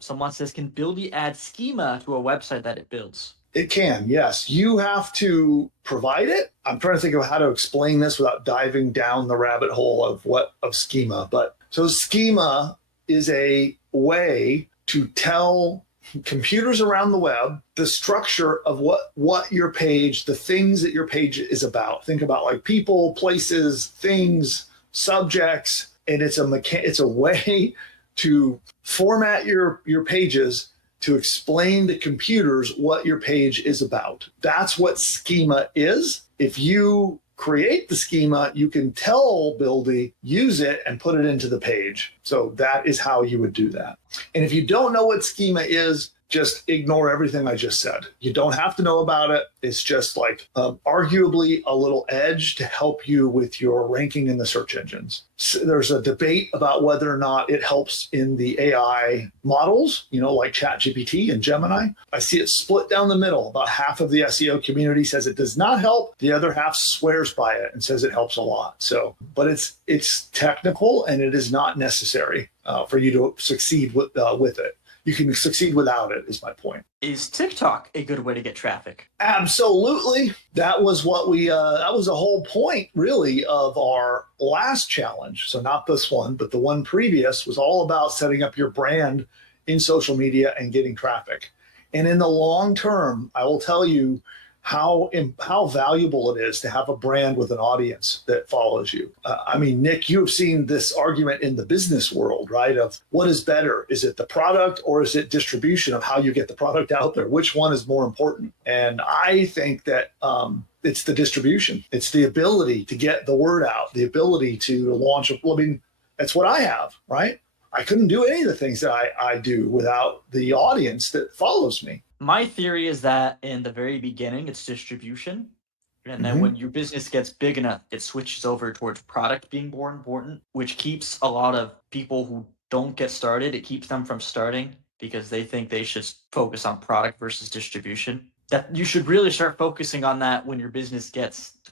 Someone says, can Buildy add schema to a website that it builds? It can, yes. You have to provide it. I'm trying to think of how to explain this without diving down the rabbit hole of schema. But so schema is a way to tell computers around the web the structure of what your page, the things that your page is about. Think about like people, places, things, subjects, and it's a way to format your pages to explain to computers what your page is about. That's what schema is. If you create the schema, you can tell Buildy, use it and put it into the page. So that is how you would do that. And if you don't know what schema is, just ignore everything I just said. You don't have to know about it. It's just like arguably a little edge to help you with your ranking in the search engines. So there's a debate about whether or not it helps in the AI models, like ChatGPT and Gemini. I see it split down the middle. About half of the SEO community says it does not help. The other half swears by it and says it helps a lot. So, but it's technical and it is not necessary for you to succeed with it. You can succeed without it, is my point. Is TikTok a good way to get traffic? Absolutely. That was that was the whole point, really, of our last challenge. So not this one, but the one previous was all about setting up your brand in social media and getting traffic. And in the long term, I will tell you how valuable it is to have a brand with an audience that follows you. Nick, you have seen this argument in the business world, right? Of what is better? Is it the product or is it distribution of how you get the product out there? Which one is more important? And I think that it's the distribution. It's the ability to get the word out, the ability to launch. That's what I have, right? I couldn't do any of the things that I do without the audience that follows me. My theory is that in the very beginning, it's distribution. And then when your business gets big enough, it switches over towards product being more important, which keeps a lot of people who don't get started. It keeps them from starting because they think they should focus on product versus distribution. That you should really start focusing on that when your business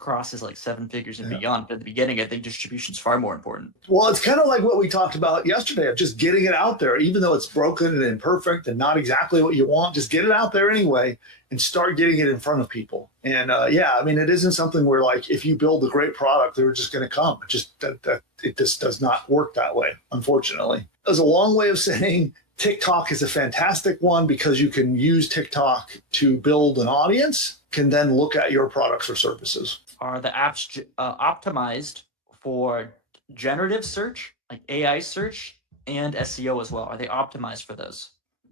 crosses like 7 figures and beyond. But at the beginning, I think distribution is far more important. Well, it's kind of like what we talked about yesterday of just getting it out there, even though it's broken and imperfect and not exactly what you want. Just get it out there anyway and start getting it in front of people. And it isn't something where like if you build a great product, they're just going to come. It just does not work that way, unfortunately. There's a long way of saying TikTok is a fantastic one because you can use TikTok to build an audience, can then look at your products or services. Are the apps optimized for generative search, like AI search, and SEO as well? Are they optimized for those?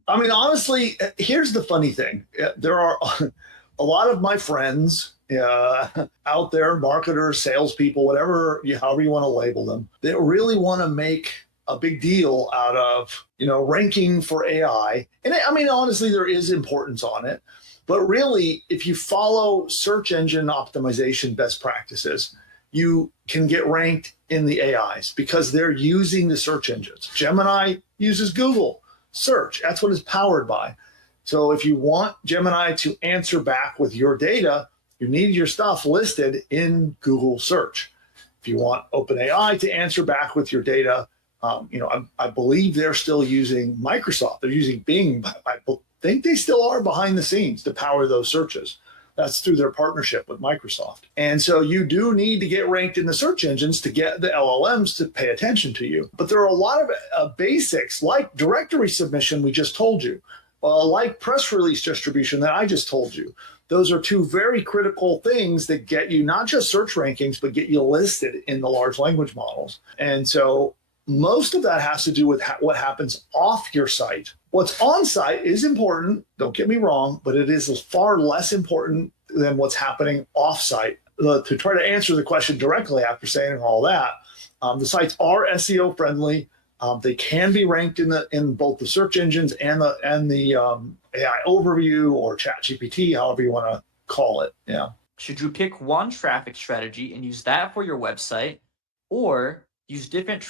Honestly, here's the funny thing. There are a lot of my friends out there, marketers, salespeople, however you want to label them, that really want to make a big deal out of, ranking for AI. And honestly, there is importance on it. But really, if you follow search engine optimization best practices, you can get ranked in the AIs because they're using the search engines. Gemini uses Google search. That's what it's powered by. So if you want Gemini to answer back with your data, you need your stuff listed in Google search. If you want OpenAI to answer back with your data, I believe they're still using Microsoft. They're using Bing. I think they still are behind the scenes to power those searches. That's through their partnership with Microsoft. And so you do need to get ranked in the search engines to get the LLMs to pay attention to you. But there are a lot of basics like directory submission we just told you, like press release distribution that I just told you. Those are two very critical things that get you not just search rankings, but get you listed in the large language models. And so most of that has to do with what happens off your site. What's on site is important, don't get me wrong, but it is far less important than what's happening off site. To try to answer the question directly after saying all that, the sites are SEO friendly. They can be ranked in both the search engines and the AI overview or ChatGPT, however you want to call it. Yeah. Should you pick one traffic strategy and use that for your website, or use different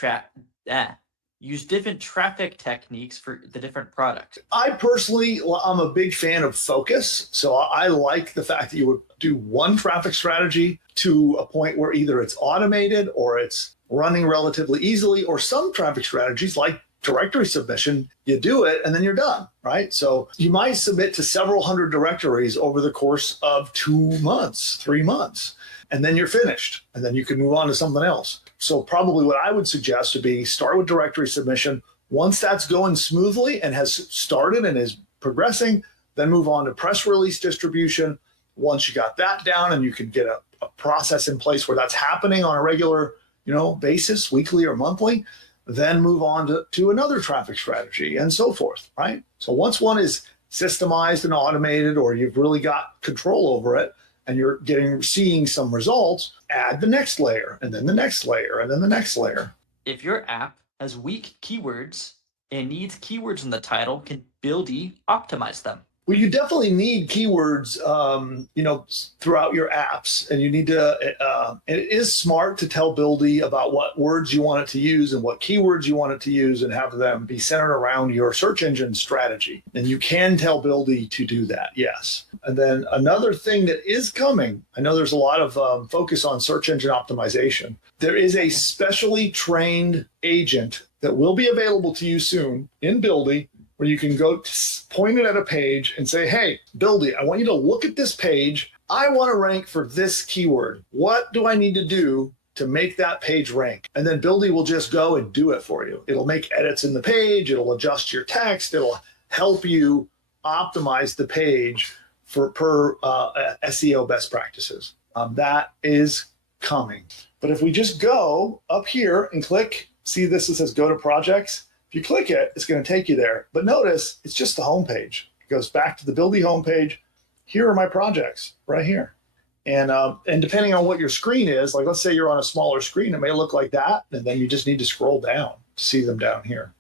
traffic techniques for the different product? I personally, I'm a big fan of focus. So I like the fact that you would do one traffic strategy to a point where either it's automated or it's running relatively easily, or some traffic strategies like directory submission, you do it and then you're done, right? So you might submit to several hundred directories over the course of 2 months, 3 months, and then you're finished. And then you can move on to something else. So probably what I would suggest would be start with directory submission. Once that's going smoothly and has started and is progressing, then move on to press release distribution. Once you got that down and you can get a process in place where that's happening on a regular, basis, weekly or monthly, then move on to another traffic strategy and so forth, right? So once one is systemized and automated, or you've really got control over it and you're seeing some results, add the next layer and then the next layer and then the next layer. If your app has weak keywords and needs keywords in the title, can Buildy optimize them? Well, you definitely need keywords, throughout your apps, and you need to. It is smart to tell Buildy about what words you want it to use and what keywords you want it to use, and have them be centered around your search engine strategy. And you can tell Buildy to do that, yes. And then another thing that is coming, I know there's a lot of focus on search engine optimization. There is a specially trained agent that will be available to you soon in Buildy, where you can go point it at a page and say, hey, Buildy, I want you to look at this page. I want to rank for this keyword. What do I need to do to make that page rank? And then Buildy will just go and do it for you. It'll make edits in the page. It'll adjust your text. It'll help you optimize the page per SEO best practices. That is coming. But if we just go up here and click, see this, it says go to projects. If you click it, it's going to take you there. But notice it's just the homepage. It goes back to the Buildy homepage. Here are my projects right here. And depending on what your screen is, like let's say you're on a smaller screen, it may look like that. And then you just need to scroll down to see them down here.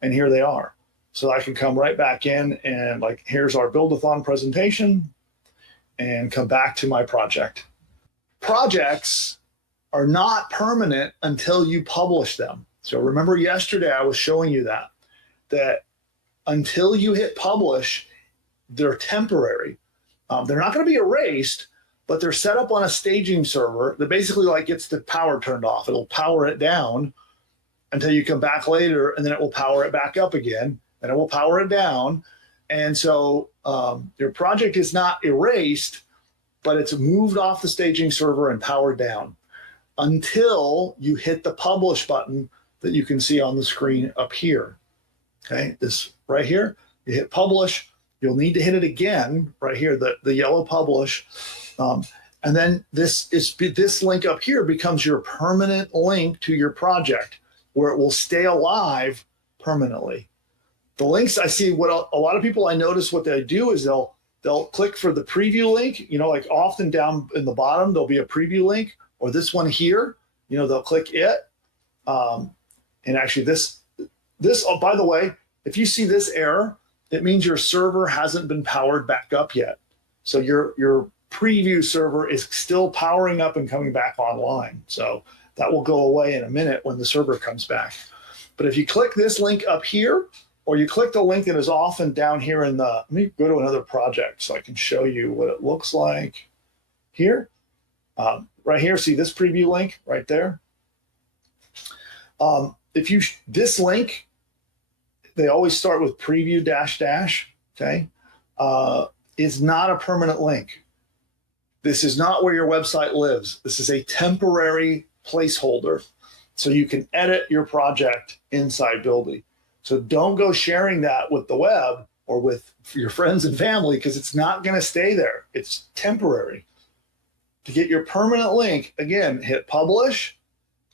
And here they are. So I can come right back in and like, here's our Build-a-Thon presentation and come back to my project. Projects are not permanent until you publish them. So remember yesterday I was showing you that until you hit publish, they're temporary. They're not going to be erased, but they're set up on a staging server that basically like gets the power turned off. It'll power it down until you come back later, and then it will power it back up again, and it will power it down. And so your project is not erased, but it's moved off the staging server and powered down until you hit the publish button that you can see on the screen up here. Okay, this right here, you hit publish, you'll need to hit it again right here, the yellow publish. And then this link up here becomes your permanent link to your project where it will stay alive permanently. The links I see, what a lot of people I notice what they do is they'll click for the preview link, like often down in the bottom, there'll be a preview link, or this one here, they'll click it. And actually this, oh, by the way, if you see this error, it means your server hasn't been powered back up yet. So your preview server is still powering up and coming back online. So that will go away in a minute when the server comes back. But if you click this link up here, or you click the link that is often down here let me go to another project so I can show you what it looks like here. Right here, see this preview link right there? This link, they always start with preview -- okay, is not a permanent link. This is not where your website lives. This is a temporary placeholder. So you can edit your project inside Buildy. So don't go sharing that with the web or with your friends and family, because it's not going to stay there. It's temporary. To get your permanent link, again, hit publish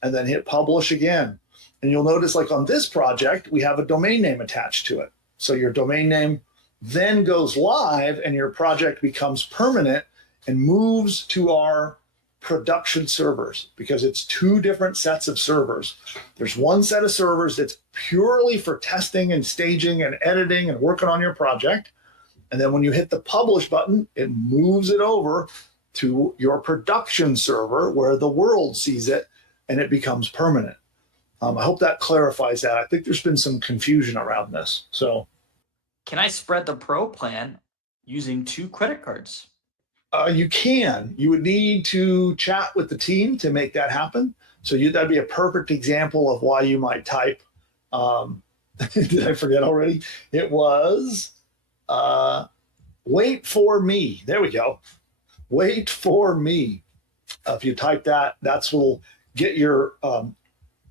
and then hit publish again. And you'll notice like on this project, we have a domain name attached to it. So your domain name then goes live and your project becomes permanent and moves to our production servers, because it's two different sets of servers. There's one set of servers that's purely for testing and staging and editing and working on your project. And then when you hit the publish button, it moves it over to your production server where the world sees it and it becomes permanent. I hope that clarifies that. I think there's been some confusion around this. So, can I spread the pro plan using 2 credit cards? You can. You would need to chat with the team to make that happen. So that'd be a perfect example of why you might type Did I forget already? It was wait for me. There we go. Wait for me. If you type that, that's will get your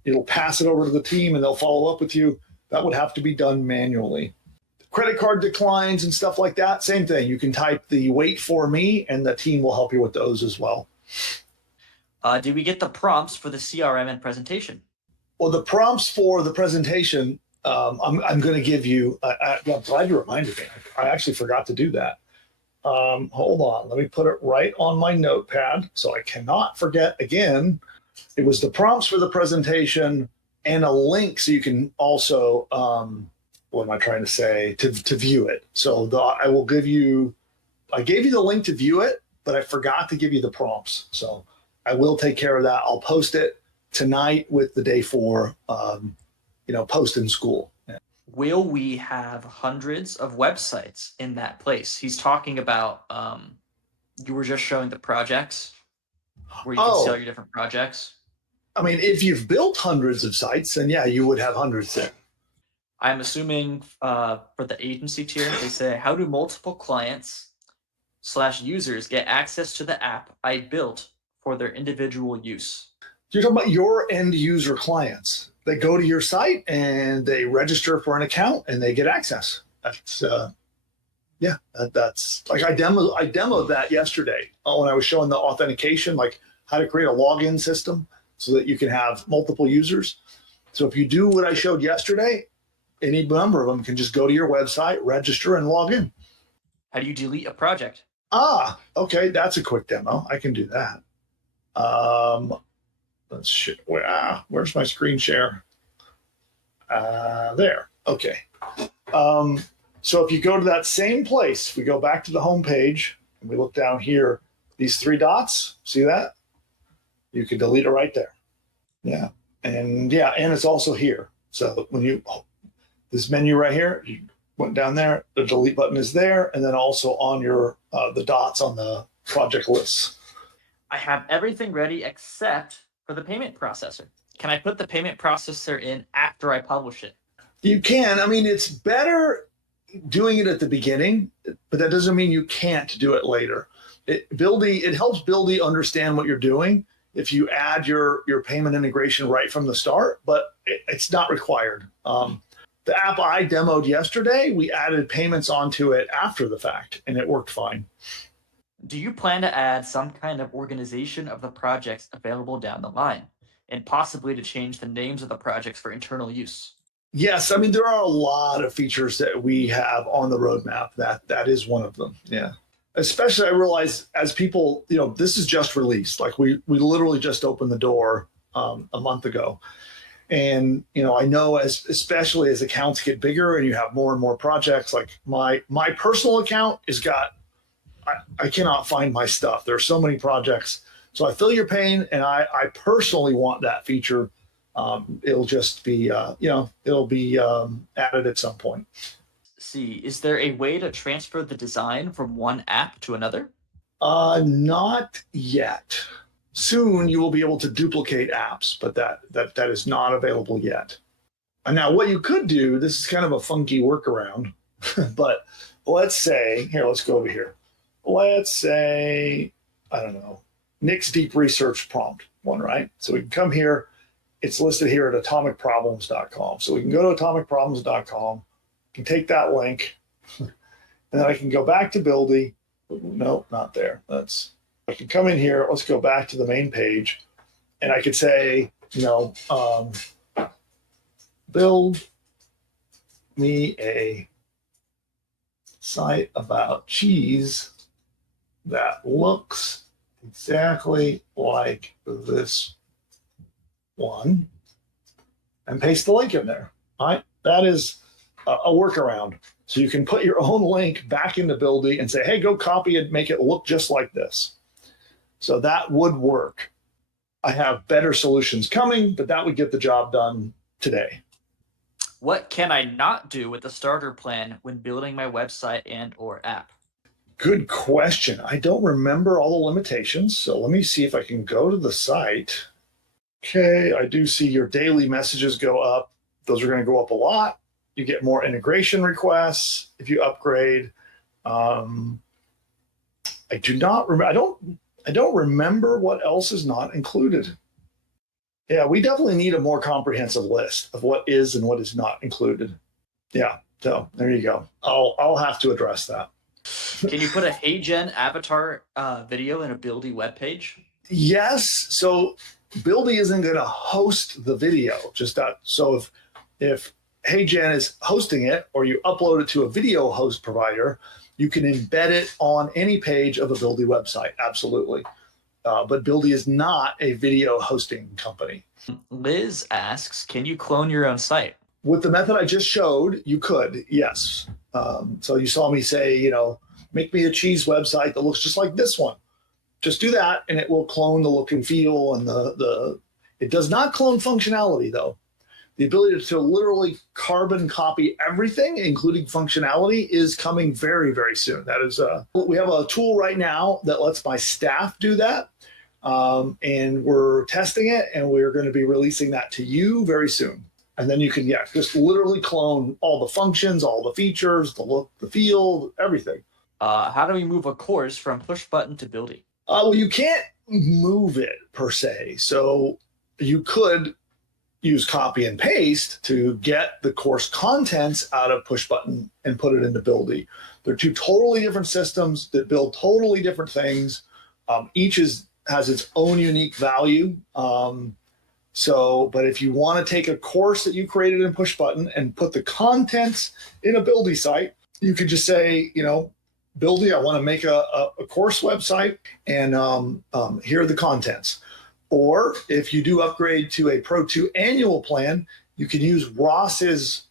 it'll pass it over to the team and they'll follow up with you. That would have to be done manually. Credit card declines and stuff like that, same thing. You can type the wait for me and the team will help you with those as well. Did we get the prompts for the CRM and presentation? Well, the prompts for the presentation, I'm going to give you. I'm glad you reminded me. I actually forgot to do that. Hold on. Let me put it right on my notepad so I cannot forget again. It was the prompts for the presentation and a link so you can also, what am I trying to say, to view it. So I will give you, I gave you the link to view it, but I forgot to give you the prompts. So I will take care of that. I'll post it tonight with the day 4, post in school. Yeah. Will we have hundreds of websites in that place? He's talking about, you were just showing the projects where you can sell your different projects. I mean, if you've built hundreds of sites, then yeah, you would have hundreds there. I'm assuming for the agency tier, they say, how do multiple clients/users get access to the app I built for their individual use? You're talking about your end user clients. They go to your site and they register for an account and they get access. That's that's like I demoed that yesterday when I was showing the authentication, like how to create a login system so that you can have multiple users. So if you do what I showed yesterday, any number of them can just go to your website, register, and log in. How do you delete a project? Okay, that's a quick demo. I can do that. Where's my screen share? There. Okay. So if you go to that same place, we go back to the home page and we look down here, these 3 dots, see that? You can delete it right there. Yeah. And it's also here. So when this menu right here, you went down there, the delete button is there, and then also on your the dots on the project lists. I have everything ready except for the payment processor. Can I put the payment processor in after I publish it? You can. I mean, it's better doing it at the beginning, but that doesn't mean you can't do it later. It helps Buildy understand what you're doing if you add your payment integration right from the start, but it's not required. The app I demoed yesterday, we added payments onto it after the fact, and it worked fine. Do you plan to add some kind of organization of the projects available down the line, and possibly to change the names of the projects for internal use? Yes, I mean, there are a lot of features that we have on the roadmap. That is one of them. Yeah. Especially I realize as people, this is just released. Like we literally just opened the door a month ago. And, I know especially as accounts get bigger and you have more and more projects, like my personal account I cannot find my stuff. There are so many projects. So I feel your pain, and I personally want that feature. It'll just be, it'll be added at some point. See, is there a way to transfer the design from one app to another? Not yet. Soon you will be able to duplicate apps, but that is not available yet. And now what you could do, this is kind of a funky workaround, but let's go over here. Let's say, I don't know, Nick's deep research prompt one, right? So we can come here. It's listed here at atomicproblems.com. So we can go to atomicproblems.com, can take that link, and then I can go back to Buildy. No, not there. I can come in here. Let's go back to the main page, and I could say, build me a site about cheese that looks exactly like this one, and paste the link in there. All right, that is a workaround. So you can put your own link back into Buildy and say, hey, go copy and make it look just like this. So that would work. I have better solutions coming, but that would get the job done today. What can I not do with the starter plan when building my website and/or app? Good question. I don't remember all the limitations. So let me see if I can go to the site. Okay, I do see your daily messages go up. Those are going to go up a lot. You get more integration requests if you upgrade. I do not remember. I don't remember what else is not included. Yeah, we definitely need a more comprehensive list of what is and what is not included. Yeah, so there you go. I'll have to address that. Can you put a Hey Gen avatar video in a Buildy webpage? Yes. So Buildy isn't going to host the video. Just that. So if Hey Gen is hosting it, or you upload it to a video host provider, you can embed it on any page of a Buildy website. Absolutely. But Buildy is not a video hosting company. Liz asks, can you clone your own site? With the method I just showed, you could, yes. So you saw me say, make me a cheese website that looks just like this one. Just do that, and it will clone the look and feel and it does not clone functionality, though. The ability to literally carbon copy everything, including functionality, is coming very, very soon. That is, we have a tool right now that lets my staff do that. And we're testing it, and we're going to be releasing that to you very soon. And then you can, just literally clone all the functions, all the features, the look, the feel, everything. How do we move a course from push button to Buildy? Well, you can't move it per se. So you could use copy and paste to get the course contents out of push button and put it into Buildy. They're two totally different systems that build totally different things. Each has its own unique value. But if you want to take a course that you created in push button and put the contents in a Buildy site, you could just say, Buildy, I want to make a course website, and here are the contents. Or if you do upgrade to a Pro 2 annual plan, you can use Ross's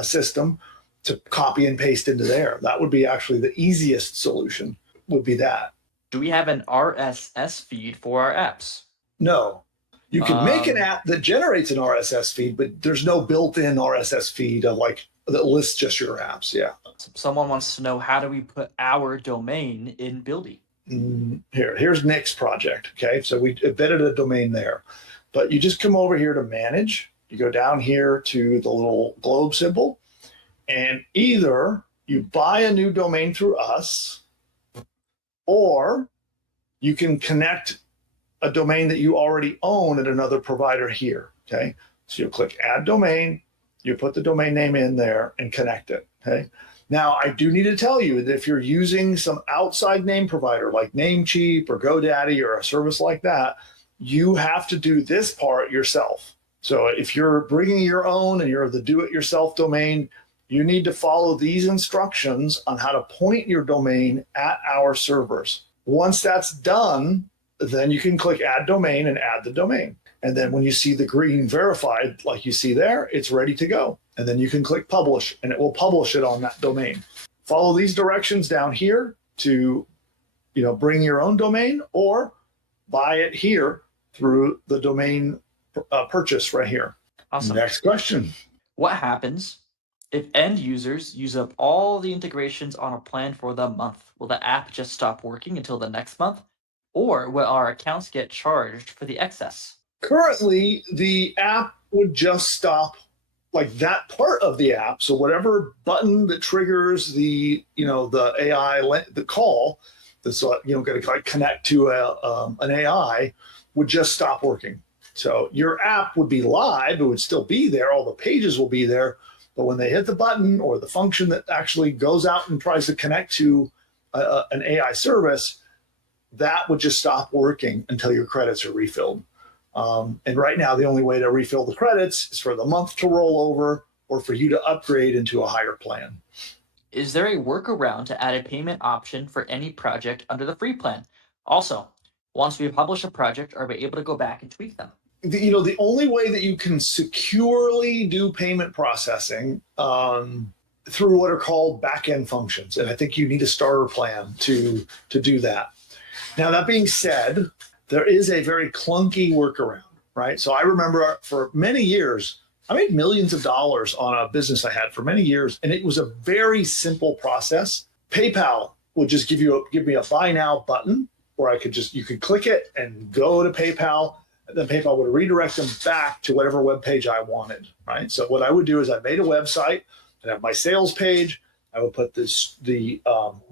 system to copy and paste into there. That would be actually the easiest solution, would be that. Do we have an RSS feed for our apps? No. You can make an app that generates an RSS feed, but there's no built-in RSS feed that lists just your apps. Yeah. Someone wants to know, how do we put our domain in Buildy? Here's Nick's project. Okay, so we embedded a domain there, but you just come over here to manage. You go down here to the little globe symbol, and either you buy a new domain through us, or you can connect a domain that you already own at another provider here. Okay, so you'll click add domain, you put the domain name in there and connect it. Okay. Now, I do need to tell you that if you're using some outside name provider like Namecheap or GoDaddy or a service like that, you have to do this part yourself. So if you're bringing your own and you're the do-it-yourself domain, you need to follow these instructions on how to point your domain at our servers. Once that's done, then you can click add domain and add the domain. And then when you see the green verified, like you see there, it's ready to go. And then you can click publish, and it will publish it on that domain. Follow these directions down here to, bring your own domain, or buy it here through the domain purchase right here. Awesome. Next question. What happens if end users use up all the integrations on a plan for the month? Will the app just stop working until the next month? Or will our accounts get charged for the excess? Currently, the app would just stop, like that part of the app. So whatever button that triggers the AI, the call that's going to connect to an AI, would just stop working. So your app would be live, it would still be there, all the pages will be there, but when they hit the button or the function that actually goes out and tries to connect to an AI service, that would just stop working until your credits are refilled. And right now, the only way to refill the credits is for the month to roll over or for you to upgrade into a higher plan. Is there a workaround to add a payment option for any project under the free plan? Also, once we publish a project, are we able to go back and tweak them? The only way that you can securely do payment processing through what are called back-end functions. And I think you need a starter plan to do that. Now, that being said, there is a very clunky workaround, right? So I remember for many years, I made millions of dollars on a business I had for many years, and it was a very simple process. PayPal would just give me a buy now button, or you could click it and go to PayPal, Then PayPal would redirect them back to whatever web page I wanted, right? So what I would do is I made a website, I'd have my sales page, I would put the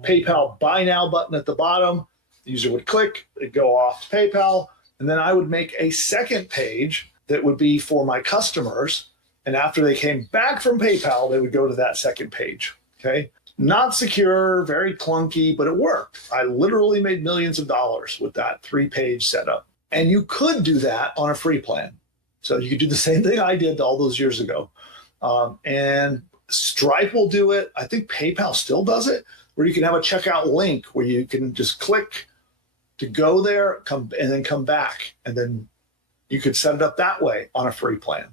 PayPal buy now button at the bottom. The user would click, it'd go off to PayPal, and then I would make a second page that would be for my customers. And after they came back from PayPal, they would go to that second page. Okay. Not secure, very clunky, but it worked. I literally made millions of dollars with that 3-page setup. And you could do that on a free plan. So you could do the same thing I did all those years ago. And Stripe will do it. I think PayPal still does it, where you can have a checkout link where you can just click to go there, and then come back. And then you could set it up that way on a free plan.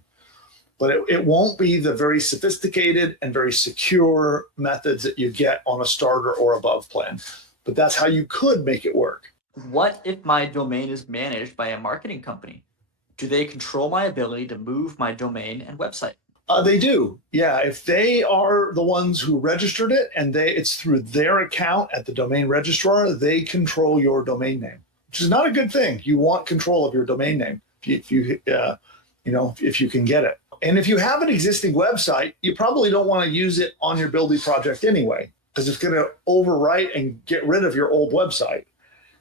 But it won't be the very sophisticated and very secure methods that you get on a starter or above plan. But that's how you could make it work. What if my domain is managed by a marketing company? Do they control my ability to move my domain and website? They do. Yeah. If they are the ones who registered it and it's through their account at the domain registrar, they control your domain name, which is not a good thing. You want control of your domain name if you can get it. And if you have an existing website, you probably don't want to use it on your Buildy project anyway, because it's going to overwrite and get rid of your old website.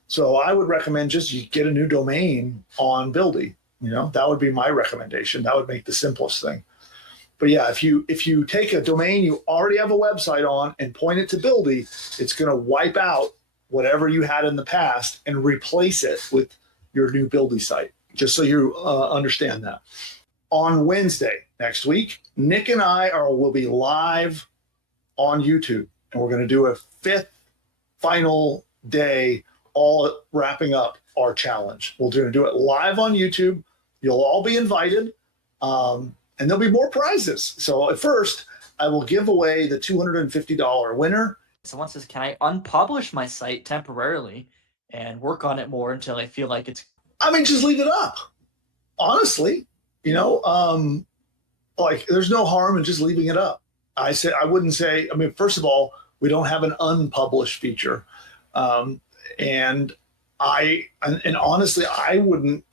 So I would recommend just you get a new domain on Buildy. That would be my recommendation. That would make the simplest thing. But yeah, if you take a domain you already have a website on and point it to Buildy, it's going to wipe out whatever you had in the past and replace it with your new Buildy site, just so you understand that. On Wednesday next week, Nick and I will be live on YouTube, and we're going to do a 5th final day, all wrapping up our challenge. We'll do it live on YouTube. You'll all be invited, and there'll be more prizes. So at first, I will give away the $250 winner. Someone says, can I unpublish my site temporarily and work on it more until I feel like it's... Just leave it up. Honestly, there's no harm in just leaving it up. I wouldn't say, first of all, we don't have an unpublished feature. And honestly, I wouldn't,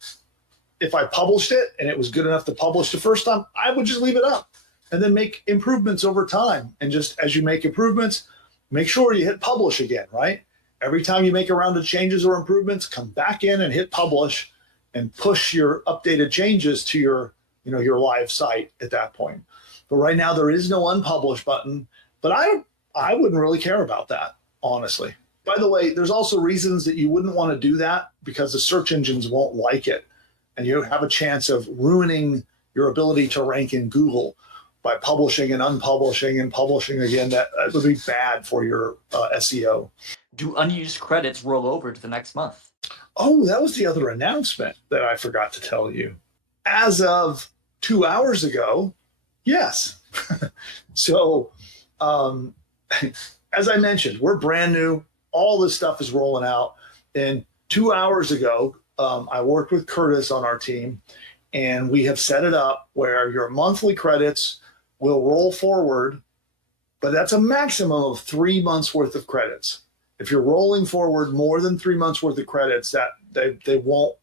if I published it and it was good enough to publish the first time, I would just leave it up and then make improvements over time. And just as you make improvements, make sure you hit publish again, right? Every time you make a round of changes or improvements, come back in and hit publish and push your updated changes to your live site at that point. But right now there is no unpublished button, but I wouldn't really care about that, honestly. By the way, there's also reasons that you wouldn't want to do that, because the search engines won't like it. And you have a chance of ruining your ability to rank in Google by publishing and unpublishing and publishing again. That would be bad for your SEO. Do unused credits roll over to the next month? Oh, that was the other announcement that I forgot to tell you. As of 2 hours ago, yes. So, as I mentioned, we're brand new. All this stuff is rolling out. And 2 hours ago, I worked with Curtis on our team, and we have set it up where your monthly credits will roll forward, but that's a maximum of 3 months worth of credits. If you're rolling forward more than 3 months worth of credits, that they'll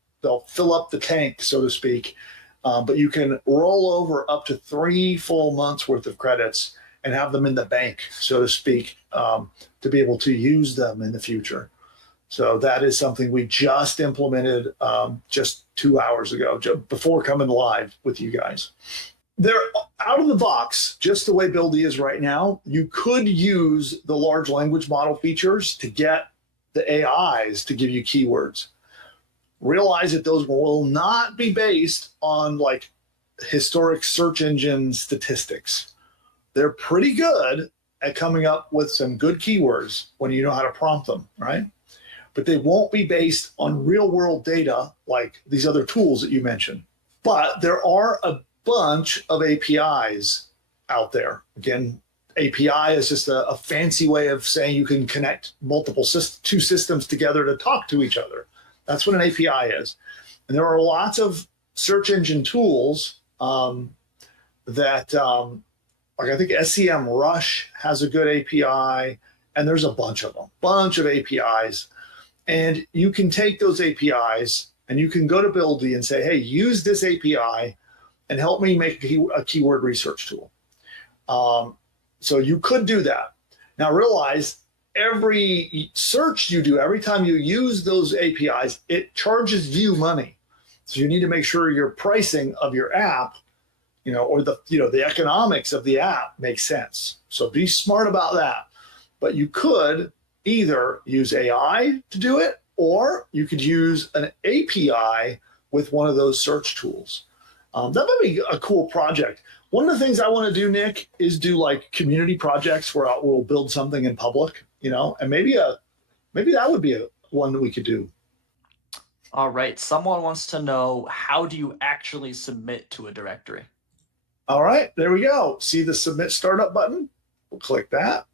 fill up the tank, so to speak. But you can roll over up to 3 full months worth of credits and have them in the bank, so to speak, to be able to use them in the future. So that is something we just implemented just 2 hours ago, before coming live with you guys. They're out of the box, just the way Buildy is right now. You could use the large language model features to get the AIs to give you keywords. Realize that those will not be based on like historic search engine statistics. They're pretty good at coming up with some good keywords when you know how to prompt them, right? But they won't be based on real world data like these other tools that you mentioned. But there are a bunch of APIs out there. Again, API is just a fancy way of saying you can connect two systems together to talk to each other. That's what an API is. And there are lots of search engine tools that, like I think SEMrush has a good API, and there's a bunch of them, bunch of APIs. And you can take those APIs and you can go to Buildy and say, hey, use this API and help me make a keyword research tool. So you could do that. Now realize every search you do, every time you use those APIs, it charges you money. So you need to make sure your pricing of your app, or the economics of the app makes sense. So be smart about that. But you could either use AI to do it, or you could use an API with one of those search tools. That might be a cool project. One of the things I want to do, Nick, is do like community projects where we'll build something in public, and maybe that would be one that we could do. All right. Someone wants to know, how do you actually submit to a directory? All right, there we go. See the submit startup button? We'll click that.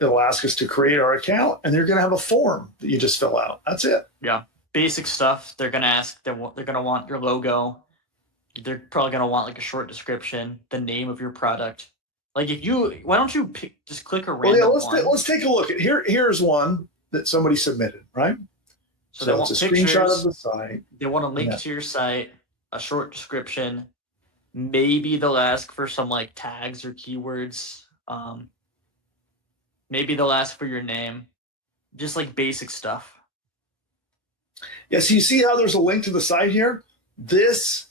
It'll ask us to create our account, and they're going to have a form that you just fill out. That's it. Yeah. Basic stuff. They're going to ask, they're going to want your logo. They're probably going to want like a short description, the name of your product. Like why don't you just click a random one? Let's take a look at here's one that somebody submitted, right? So they want it's a pictures, screenshot of the site. They want a link to your site, a short description. Maybe they'll ask for some like tags or keywords. Maybe they'll ask for your name, just like basic stuff. Yeah, so you see how there's a link to the site here? This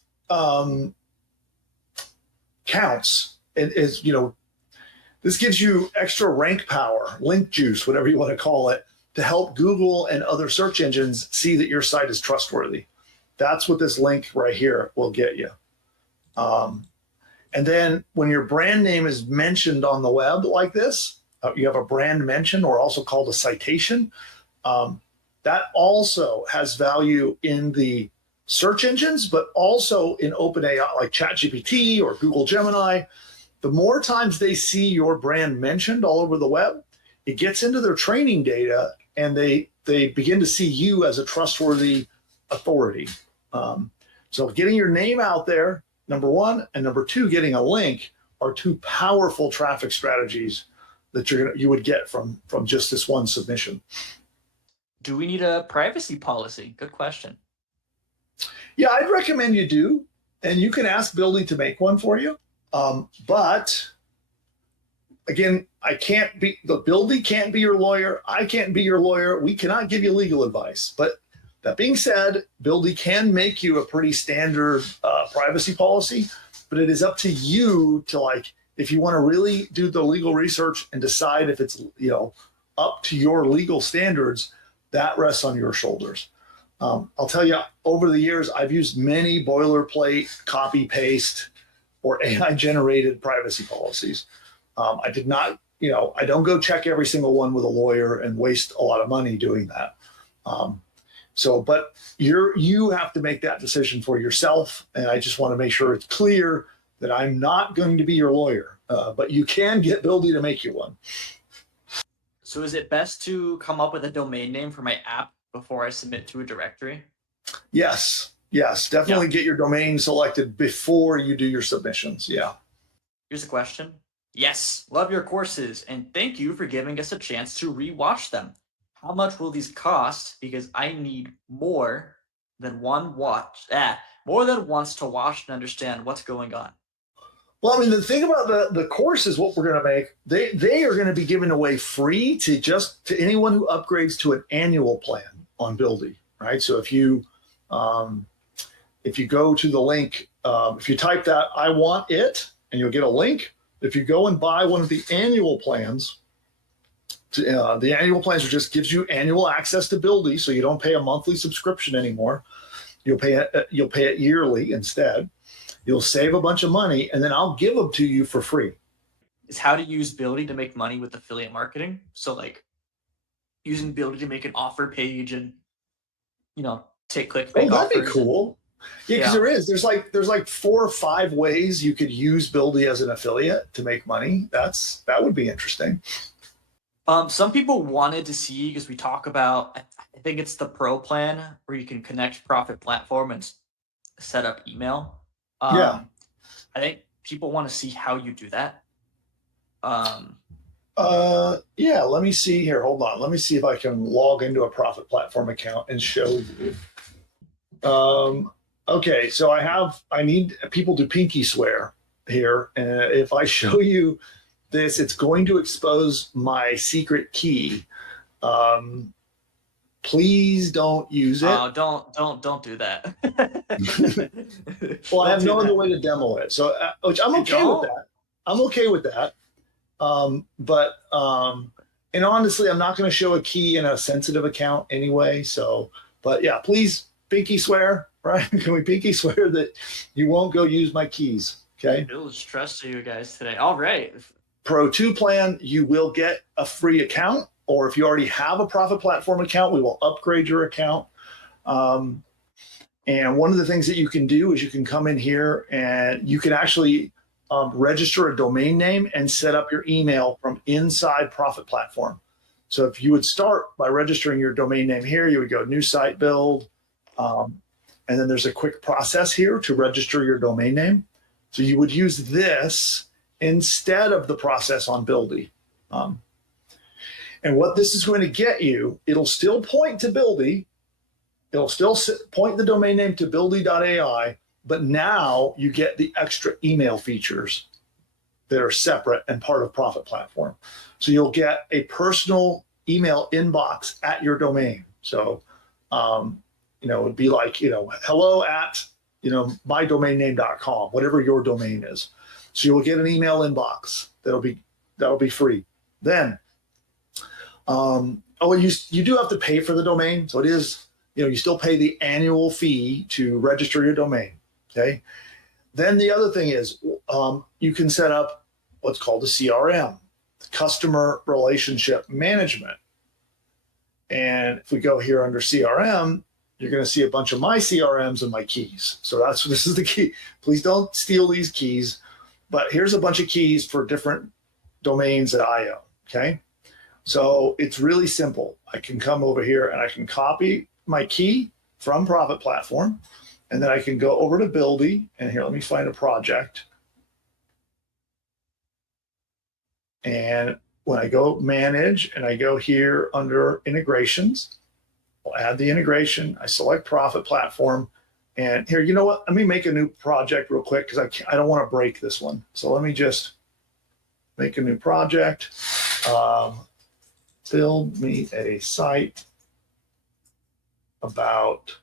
counts. And this gives you extra rank power, link juice, whatever you want to call it, to help Google and other search engines see that your site is trustworthy. That's what this link right here will get you. And then when your brand name is mentioned on the web like this, you have a brand mention, or also called a citation. That also has value in the search engines, but also in OpenAI, like ChatGPT or Google Gemini. The more times they see your brand mentioned all over the web, it gets into their training data, and they begin to see you as a trustworthy authority. So getting your name out there, number one, and number two, getting a link are two powerful traffic strategies that you would get from just this one submission. Do we need a privacy policy? Good question. Yeah, I'd recommend you do, and you can ask Buildy to make one for you. But again, Buildy can't be your lawyer. I can't be your lawyer. We cannot give you legal advice. But that being said, Buildy can make you a pretty standard privacy policy, but it is up to you to, if you want to really do the legal research and decide if it's, up to your legal standards, that rests on your shoulders. I'll tell you, over the years, I've used many boilerplate, copy paste, or AI generated privacy policies. I did not, I don't go check every single one with a lawyer and waste a lot of money doing that. But you have to make that decision for yourself. And I just want to make sure it's clear that I'm not going to be your lawyer, but you can get Buildy to make you one. So is it best to come up with a domain name for my app before I submit to a directory? Yes, definitely get your domain selected before you do your submissions. Yeah. Here's a question. Yes, love your courses, and thank you for giving us a chance to rewatch them. How much will these cost? Because I need more than once to watch and understand what's going on. Well, I mean, the thing about the course is what we're going to make. They are going to be given away free to anyone who upgrades to an annual plan on Buildy, right? So if you go to the link, if you type that "I want it," and you'll get a link. If you go and buy one of the annual plans, the annual plans just gives you annual access to Buildy, so you don't pay a monthly subscription anymore. You'll pay it yearly instead. You'll save a bunch of money, and then I'll give them to you for free. Is how to use Buildy to make money with affiliate marketing. So using Buildy to make an offer page and take clickbait. Oh, that'd be cool. Yeah, because there's like 4 or 5 ways you could use Buildy as an affiliate to make money. That would be interesting. Some people wanted to see, because we talk about, I think it's the pro plan where you can connect Profit Platform and set up email. I think people want to see how you do that. Let me see here. Hold on. Let me see if I can log into a Profit Platform account and show you. Okay, so I need people to pinky swear here. And if I show you this, it's going to expose my secret key. Um, please don't use it. Don't do that. Well, I Don't have do no other that. way to demo it, so which I'm You okay with don't? that. I'm okay with that. But and honestly, I'm not going to show a key in a sensitive account anyway. So, but yeah, please pinky swear, right? Can we pinky swear that you won't go use my keys? Okay. Builds trust to you guys today. All right. Pro 2 plan, you will get a free account, or if you already have a profit platform account, we will upgrade your account. Um, and one of the things that you can do is you can come in here and you can actually register a domain name and set up your email from inside Profit Platform. So if you would start by registering your domain name here, you would go new site build. And then there's a quick process here to register your domain name. So you would use this instead of the process on Buildy. And what this is going to get you, it'll still point to Buildy. It'll still point the domain name to Buildy.ai, but now you get the extra email features that are separate and part of Profit Platform. So you'll get a personal email inbox at your domain. So, it'd be like, hello at, mydomainname.com, whatever your domain is. So you'll get an email inbox that'll be free. Then, you do have to pay for the domain. So it is, you still pay the annual fee to register your domain. Okay. Then the other thing is, you can set up what's called a CRM, customer relationship management. And if we go here under CRM, you're going to see a bunch of my CRMs and my keys. So this is the key. Please don't steal these keys. But here's a bunch of keys for different domains that I own. Okay. So it's really simple. I can come over here and I can copy my key from Profit Platform. And then I can go over to Buildy. And here, let me find a project. And when I go manage and I go here under integrations, I'll add the integration. I select Profit Platform. And here, you know what? Let me make a new project real quick because I don't want to break this one. So let me just make a new project. Build me a site about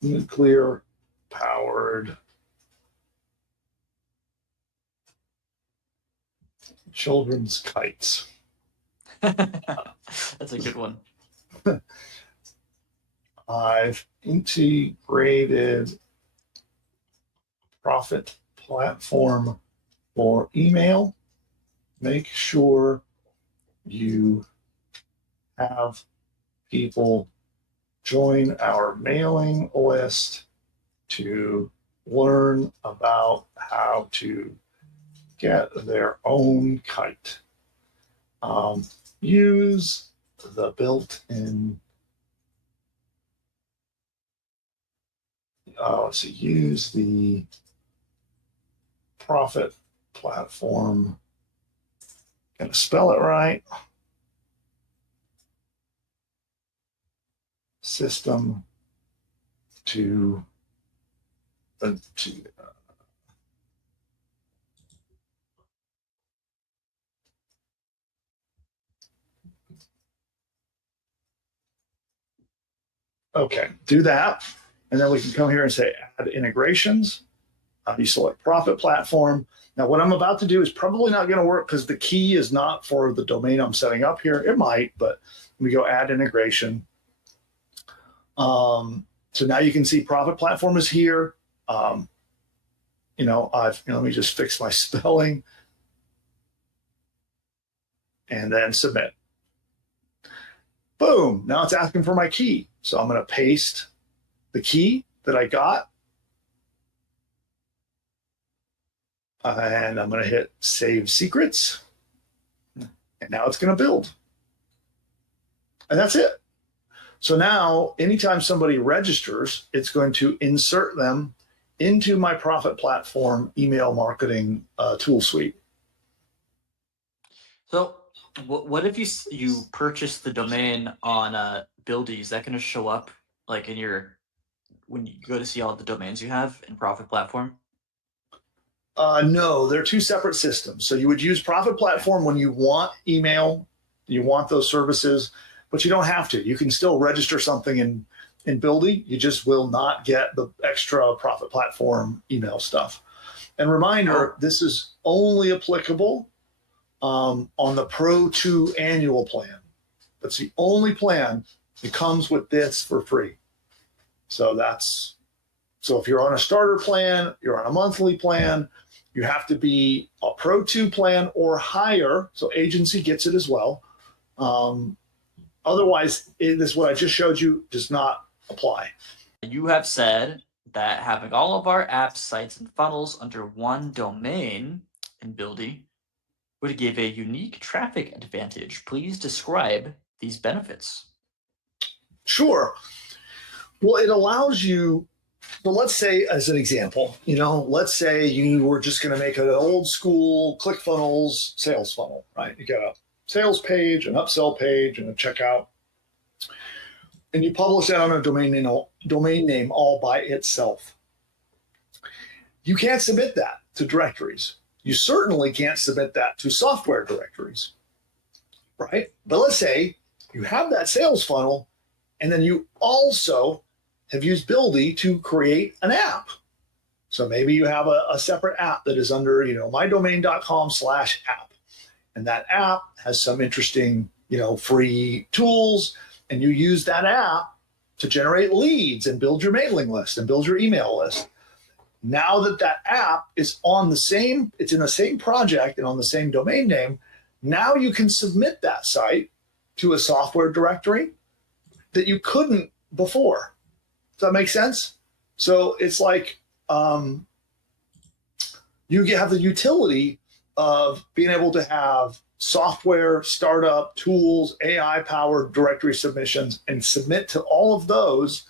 nuclear powered children's kites. That's a good one. I've integrated Profit Platform for email. Make sure you have people join our mailing list to learn about how to get their own kite. Use the built-in, use the Profit Platform. Gonna spell it right. System to okay, do that. And then we can come here and say add integrations. You select Profit Platform. Now, what I'm about to do is probably not going to work because the key is not for the domain I'm setting up here. It might, but we go add integration. So now you can see Profit Platform is here. Let me just fix my spelling and then submit. Boom. Now it's asking for my key. So I'm going to paste the key that I got. And I'm going to hit Save Secrets. And now it's going to build. And that's it. So now, anytime somebody registers, it's going to insert them into my Profit Platform email marketing tool suite. So What if you purchase the domain on Buildy? Is that going to show up like in your when you go to see all the domains you have in Profit Platform? No, they're two separate systems. So you would use Profit Okay. Platform when you want email, you want those services, but you don't have to. You can still register something in Buildy. You just will not get the extra Profit Platform email stuff. And reminder, Oh, this is only applicable on the Pro 2 annual plan. That's the only plan that comes with this for free. So that's so if you're on a starter plan, you're on a monthly plan, you have to be a Pro 2 plan or higher. So agency gets it as well. Um, Otherwise, this what I just showed you does not apply. you have said that having all of our apps, sites, and funnels under one domain in Buildy would give a unique traffic advantage. Please describe these benefits. Sure. Well, it allows you. So let's say, as an example, let's say you were just going to make an old school ClickFunnels sales funnel, right? You got a sales page, an upsell page, and a checkout, and you publish that on a domain name all by itself. You can't submit that to directories. You certainly can't submit that to software directories, right? But let's say you have that sales funnel, and then you also have used Buildy to create an app. So maybe you have a separate app that is under, mydomain.com/app. And that app has some interesting, free tools. And you use that app to generate leads and build your mailing list and build your email list. Now that app is it's in the same project and on the same domain name, now you can submit that site to a software directory that you couldn't before. Does that make sense? So it's like you have the utility of being able to have software, startup, tools, AI-powered directory submissions, and submit to all of those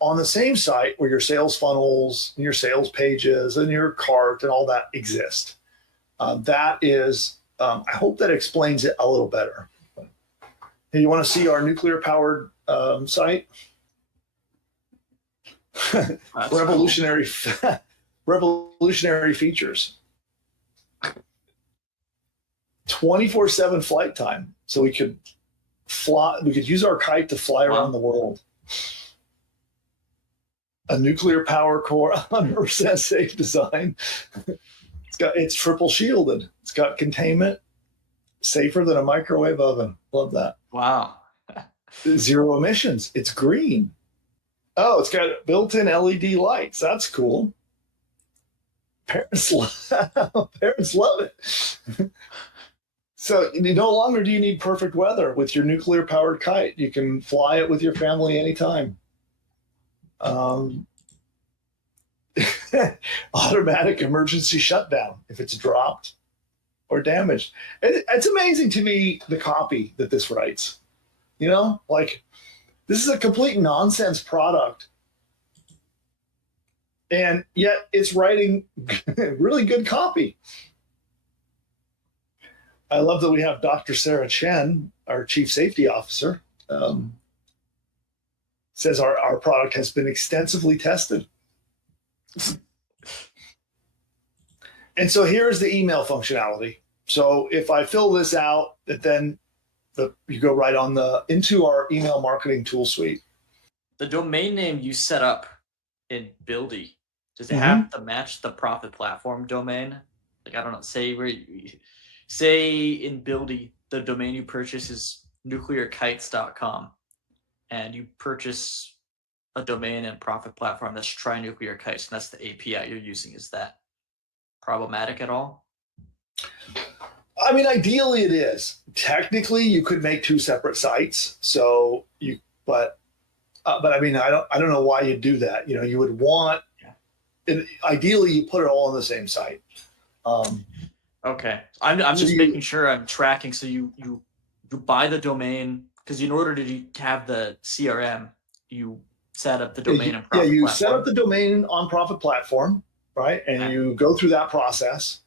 on the same site where your sales funnels and your sales pages and your cart and all that exist. That is, I hope that explains it a little better. Hey, you want to see our nuclear-powered site? revolutionary Cool. revolutionary features. 24/7 flight time, so we could use our kite to fly around the world. A nuclear power core, 100% safe design. It's triple shielded. It's got containment, safer than a microwave oven. Love that. Wow. Zero emissions. It's green. Oh, it's got built-in LED lights. That's cool. Parents love it. So no longer do you need perfect weather with your nuclear-powered kite. You can fly it with your family anytime. Automatic emergency shutdown if it's dropped or damaged. It's amazing to me the copy that this writes. Like this is a complete nonsense product, and yet it's writing really good copy. I love that we have Dr. Sarah Chen, our chief safety officer, says our product has been extensively tested. And so here's the email functionality. So if I fill this out, then you go right on into our email marketing tool suite. The domain name you set up in Buildy, does it Mm-hmm. have to match the Profit Platform domain? Like, I don't know, say in Buildy, the domain you purchase is nuclearkites.com, and you purchase a domain and Profit Platform that's Try Nuclear Kites, and that's the API you're using. Is that problematic at all? I mean, ideally it is. Technically, you could make two separate sites. But I mean, I don't know why you'd do that. You would want, ideally, you put it all on the same site. Okay, I'm just making sure I'm tracking. So you buy the domain because in order to have the CRM, you set up the domain and Profit you Platform. set up the domain on Profit Platform, right? And you go through that process.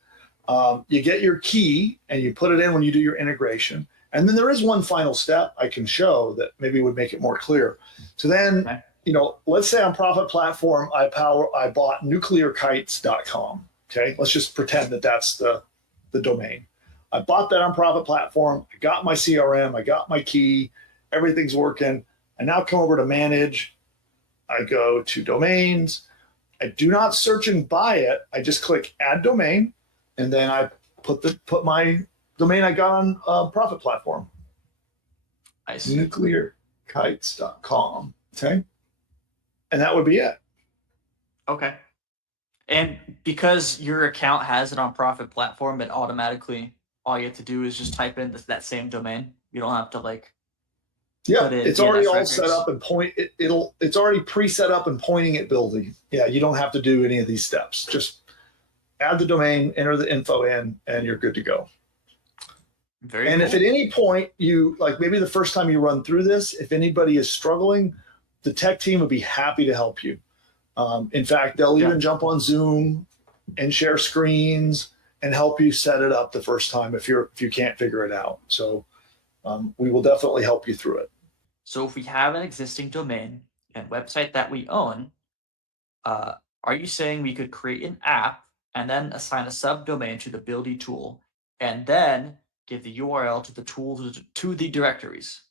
You get your key and you put it in when you do your integration. And then there is one final step I can show that maybe would make it more clear. So then, Okay. let's say on Profit Platform, I bought nuclearkites.com. Okay, let's just pretend that that's the domain. I bought that on Profit Platform. I got my CRM. I got my key. Everything's working. I now come over to manage. I go to domains. I do not search and buy it. I just click add domain, and then I put my domain I got on Profit Platform. I see. Nuclearkites.com. Okay. And that would be it. Okay. And because your account has it on Profit Platform, it automatically, all you have to do is just type in that same domain. You don't have to like Yeah, put in it's already DNS all set records. up and it's already pre-set up and pointing at Buildy. Yeah, you don't have to do any of these steps. Just add the domain, enter the info in, and you're good to go. Very And cool. if at any point you like maybe the first time you run through this, if anybody is struggling, the tech team would be happy to help you. In fact, they'll even jump on Zoom and share screens and help you set it up the first time if you can't figure it out. So we will definitely help you through it. So if we have an existing domain and website that we own, uh, are you saying we could create an app and then assign a subdomain to the Buildy tool and then give the URL to the tool to the directories?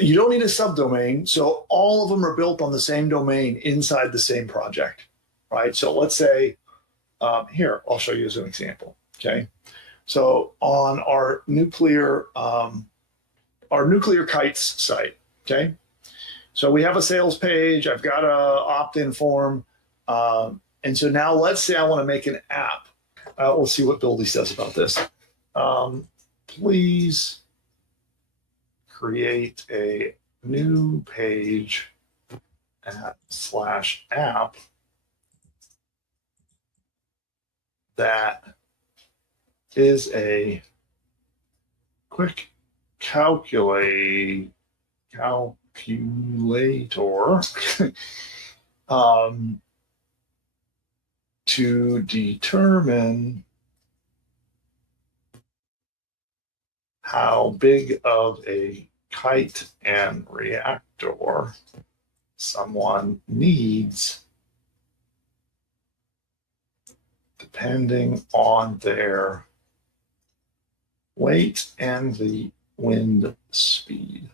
You don't need a subdomain, so all of them are built on the same domain inside the same project, right? So let's say here, I'll show you as an example. Okay, so on our nuclear kites site. Okay, so we have a sales page. I've got a opt-in form, and so now let's say I want to make an app. We'll see what Buildy says about this. Please create a new page /app that is a quick calculator to determine how big of a kite and reactor someone needs depending on their weight and the wind speed.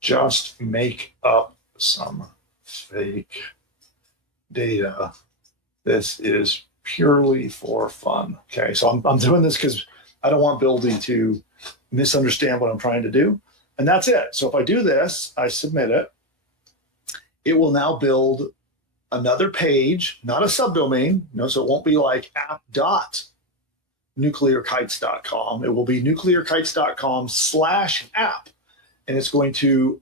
Just make up some fake data. This is purely for fun. Okay, so I'm doing this because I don't want Buildy to misunderstand what I'm trying to do. And that's it. So if I do this, I submit it, it will now build another page, not a subdomain, so it won't be like app.nuclearkites.com. It will be nuclearkites.com/app. And it's going to,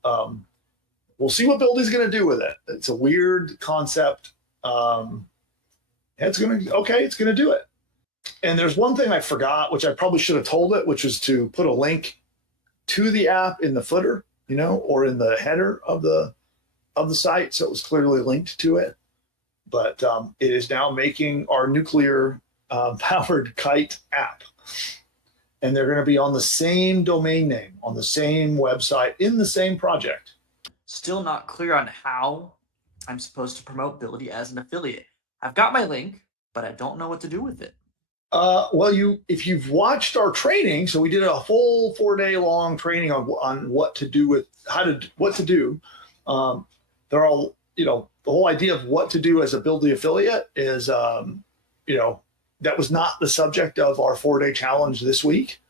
we'll see what Buildy's going to do with it. It's a weird concept. It's going to do it. And there's one thing I forgot, which I probably should have told it, which was to put a link to the app in the footer, or in the header of the site, so it was clearly linked to it. But it is now making our nuclear powered kite app, and they're going to be on the same domain name, on the same website, in the same project. Still not clear on how I'm supposed to promote Buildy as an affiliate. I've got my link, but I don't know what to do with it. Well, if you've watched our training, so we did a full 4-day long training on what to do with what to do. They're all, the whole idea of what to do as a Buildy affiliate is, that was not the subject of our 4-day challenge this week.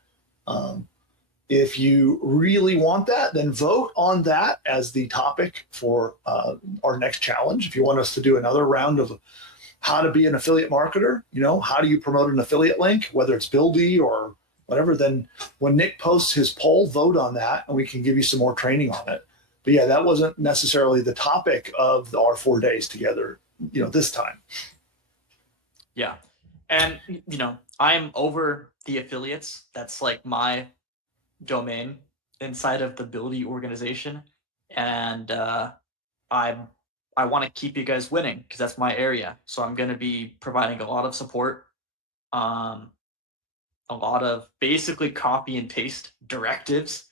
If you really want that, then vote on that as the topic for our next challenge. If you want us to do another round of how to be an affiliate marketer, how do you promote an affiliate link, whether it's Buildy or whatever, then when Nick posts his poll, vote on that and we can give you some more training on it. But yeah, that wasn't necessarily the topic of our 4 days together, this time. Yeah. And, I'm over the affiliates. That's like my domain inside of the Buildy organization. And I want to keep you guys winning because that's my area. So I'm going to be providing a lot of support. a lot of basically copy and paste directives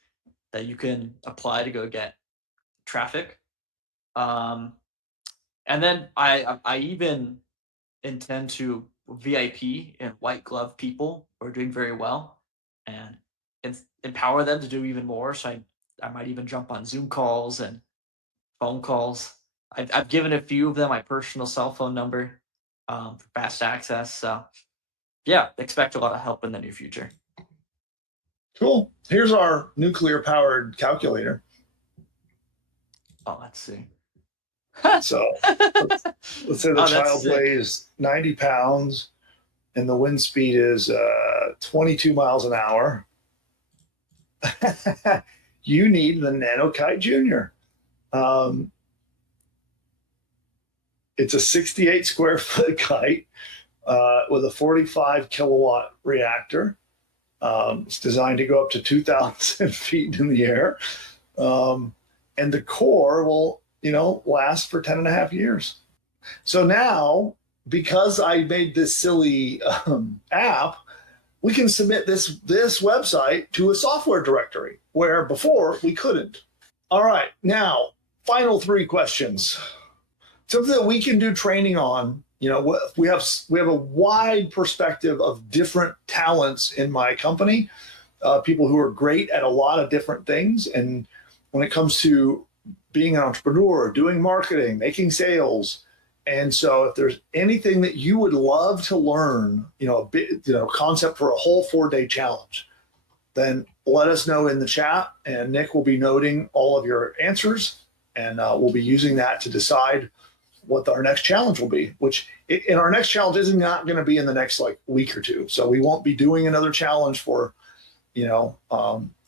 that you can apply to go get traffic. Um, and then I even intend to VIP and white glove people who are doing very well and empower them to do even more. So I might even jump on Zoom calls and phone calls. I've given a few of them my personal cell phone number for fast access. So yeah, expect a lot of help in the near future. Cool. Here's our nuclear powered calculator. Oh, let's see. So let's say the Oh, that's child sick. weighs 90 pounds and the wind speed is 22 miles an hour. You need the Nanokite Junior. Um, it's a 68 square foot kite with a 45 kilowatt reactor. It's designed to go up to 2,000 feet in the air. And the core will, last for 10 and a half years. So now, because I made this silly app, we can submit this website to a software directory where before we couldn't. All right, now, final three questions. Something that we can do training on. We have a wide perspective of different talents in my company, people who are great at a lot of different things. And when it comes to being an entrepreneur, doing marketing, making sales. And so if there's anything that you would love to learn, concept for a whole 4-day challenge, then let us know in the chat, and Nick will be noting all of your answers, and we'll be using that to decide what our next challenge will be, and our next challenge is not going to be in the next week or two. So we won't be doing another challenge for,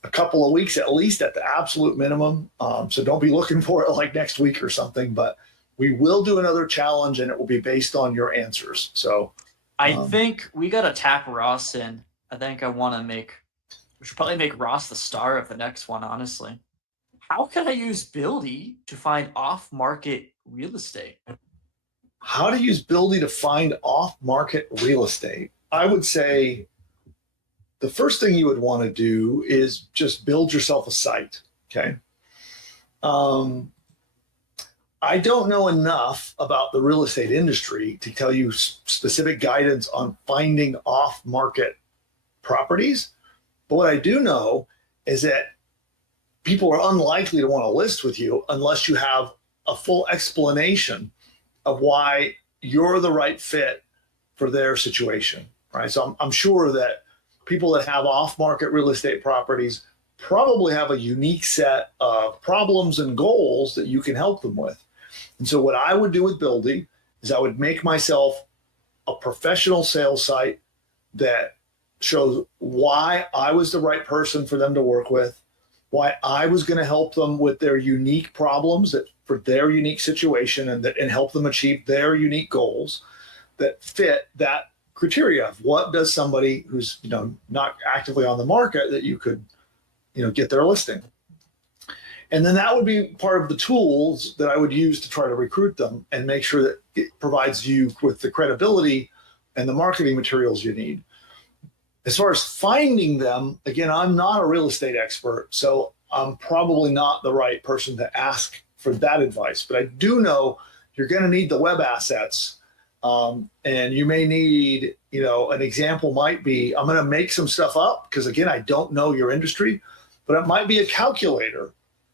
a couple of weeks, at least at the absolute minimum. So don't be looking for it like next week or something, but we will do another challenge and it will be based on your answers. So I think we got to tap Ross in. I think we should probably make Ross the star of the next one, honestly. How can I use Buildy to find off-market real estate? How to use Buildy to find off-market real estate? I would say the first thing you would want to do is just build yourself a site. Okay. I don't know enough about the real estate industry to tell you specific guidance on finding off-market properties. But what I do know is that people are unlikely to want to list with you unless you have a full explanation of why you're the right fit for their situation, right? So I'm sure that people that have off-market real estate properties probably have a unique set of problems and goals that you can help them with. And so what I would do with Buildy is I would make myself a professional sales site that shows why I was the right person for them to work with, why I was going to help them with their unique problems for their unique situation, and help them achieve their unique goals that fit that criteria of what does somebody who's not actively on the market that you could get their listing. And then that would be part of the tools that I would use to try to recruit them and make sure that it provides you with the credibility and the marketing materials you need. As far as finding them, again, I'm not a real estate expert, so I'm probably not the right person to ask for that advice. But I do know you're going to need the web assets, and you may need, an example might be, I'm going to make some stuff up because, again, I don't know your industry, but it might be a calculator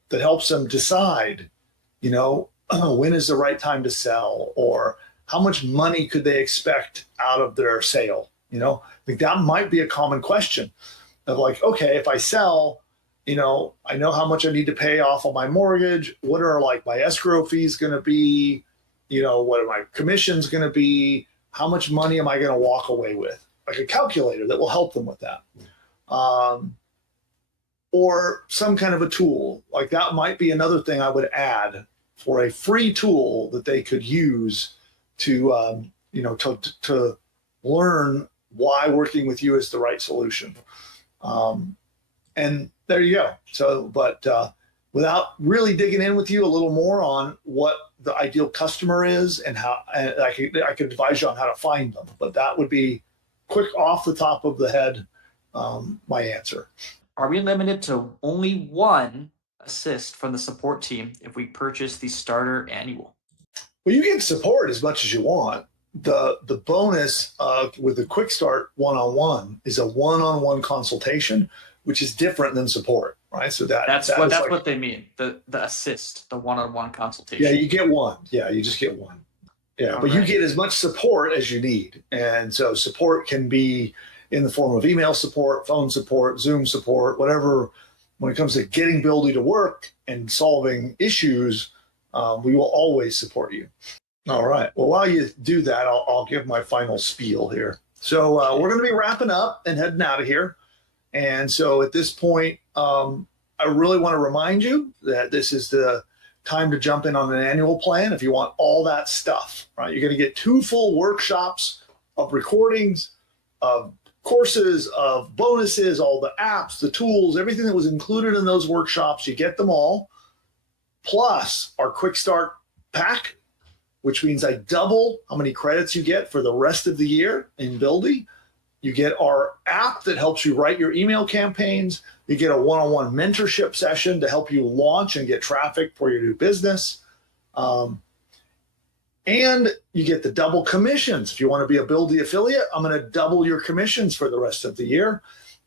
that helps them decide, when is the right time to sell, or how much money could they expect out of their sale. I think that might be a common question of okay, if I sell, I know how much I need to pay off of my mortgage. What are my escrow fees going to be? What are my commissions going to be? How much money am I going to walk away with? Like a calculator that will help them with that. Or some kind of a tool. That might be another thing I would add for a free tool that they could use to, to learn why working with you is the right solution. And there you go. So, but without really digging in with you a little more on what the ideal customer is and how, and I could advise you on how to find them. But that would be quick off the top of the head my answer. Are we limited to only one assist from the support team if we purchase the starter annual? Well, you get support as much as you want. The bonus with the quick start one-on-one is a one-on-one consultation, which is different than support, right? So That's what they mean. The assist, the one-on-one consultation. Yeah, you get one. Yeah, you just get one. Yeah, All but you right. get as much support as you need. And so support can be in the form of email support, phone support, Zoom support, whatever. When it comes to getting Buildy to work and solving issues, we will always support you. All right. Well, while you do that, I'll give my final spiel here. So we're going to be wrapping up and heading out of here. And so at this point, I really want to remind you that this is the time to jump in on an annual plan if you want all that stuff, right? You're going to get 2 full workshops of recordings, of courses, of bonuses, all the apps, the tools, everything that was included in those workshops. You get them all, plus our quick start pack, which means I double how many credits you get for the rest of the year in Buildy. You get our app that helps you write your email campaigns. You get a one-on-one mentorship session to help you launch and get traffic for your new business. And you get the double commissions. If you want to be a Buildy affiliate, I'm going to double your commissions for the rest of the year,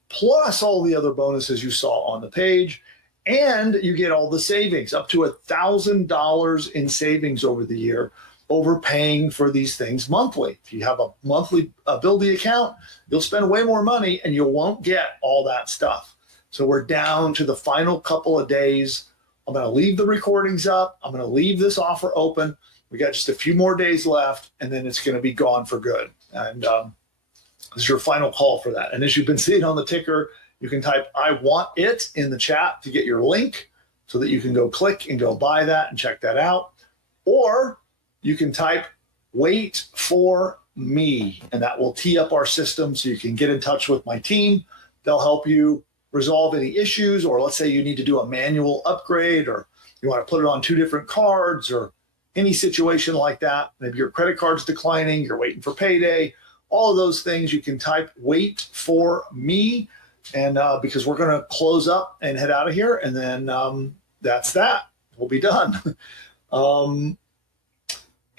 plus all the other bonuses you saw on the page. And you get all the savings, up to $1,000 in savings over the year, over paying for these things monthly. If you have a monthly Buildy account, you'll spend way more money and you won't get all that stuff. So we're down to the final couple of days. I'm going to leave the recordings up. I'm going to leave this offer open. We got just a few more days left, and then it's going to be gone for good. And this is your final call for that. And as you've been seeing on the ticker, you can type "I want it" in the chat to get your link so that you can go click and go buy that and check that out. Or you can type "wait for me," and that will tee up our system so you can get in touch with my team. They'll help you resolve any issues, or let's say you need to do a manual upgrade, or you want to put it on 2 different cards, or any situation like that. Maybe your credit card's declining, you're waiting for payday, all of those things. You can type "wait for me," and because we're going to close up and head out of here, and then that's that. We'll be done.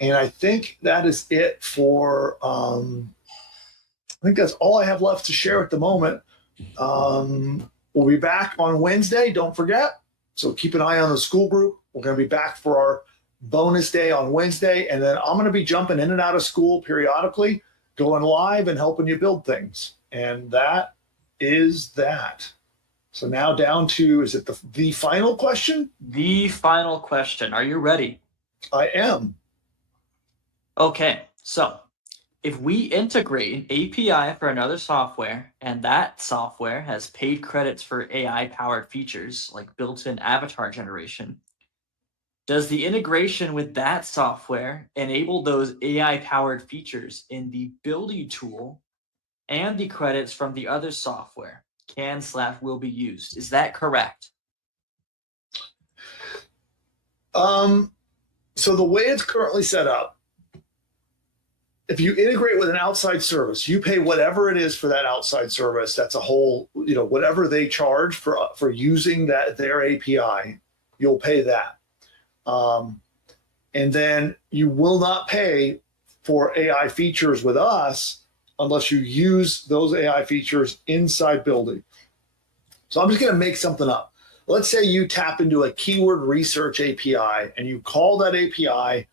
And I think that is it for, I think that's all I have left to share at the moment. We'll be back on Wednesday, don't forget. So keep an eye on the school group. We're going to be back for our bonus day on Wednesday. And then I'm going to be jumping in and out of school periodically, going live and helping you build things. And that is that. So now down to, is it the final question? The final question. Are you ready? I am. Okay, so if we integrate an API for another software and that software has paid credits for AI-powered features like built-in avatar generation, does the integration with that software enable those AI-powered features in the Buildy tool and the credits from the other software can/will be used? Is that correct? So the way it's currently set up, if you integrate with an outside service, you pay whatever it is for that outside service. That's a whole, whatever they charge for using their API, you'll pay that. And then you will not pay for AI features with us unless you use those AI features inside Buildy. So I'm just going to make something up. Let's say you tap into a keyword research API and you call that API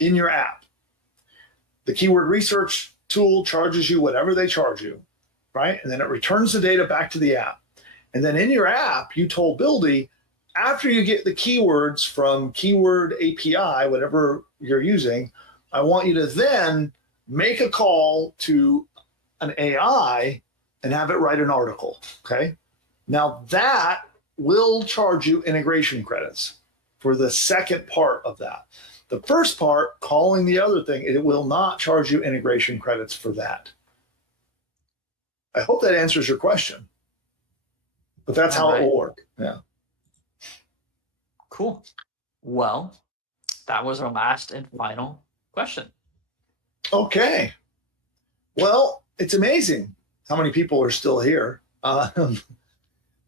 in your app. The keyword research tool charges you whatever they charge you, right? And then it returns the data back to the app. And then in your app, you told Buildy, after you get the keywords from keyword API, whatever you're using, I want you to then make a call to an AI and have it write an article, okay? Now that will charge you integration credits for the second part of that. The first part, calling the other thing, it will not charge you integration credits for that. I hope that answers your question. But that's how it will work. Yeah. Cool. Well, that was our last and final question. Okay. Well, it's amazing how many people are still here. Um,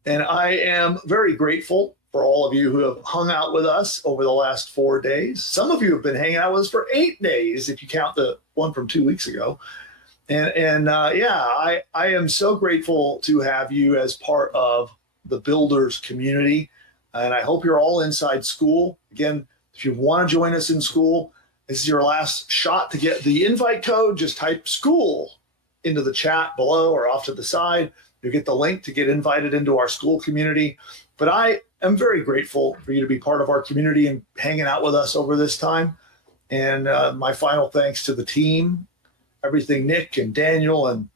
and I am very grateful for all of you who have hung out with us over the last 4 days. Some of you have been hanging out with us for 8 days, if you count the one from 2 weeks ago. And yeah, I am so grateful to have you as part of the builders community. And I hope you're all inside school. Again, if you want to join us in school, this is your last shot to get the invite code. Just type school into the chat below or off to the side. You get the link to get invited into our school community. But I am very grateful for you to be part of our community and hanging out with us over this time. And my final thanks to the team, everything Nick and Daniel and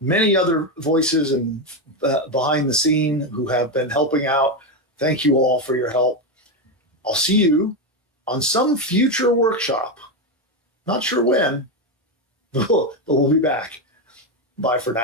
many other voices and behind the scene who have been helping out. Thank you all for your help. I'll see you on some future workshop. Not sure when, but we'll be back. Bye for now.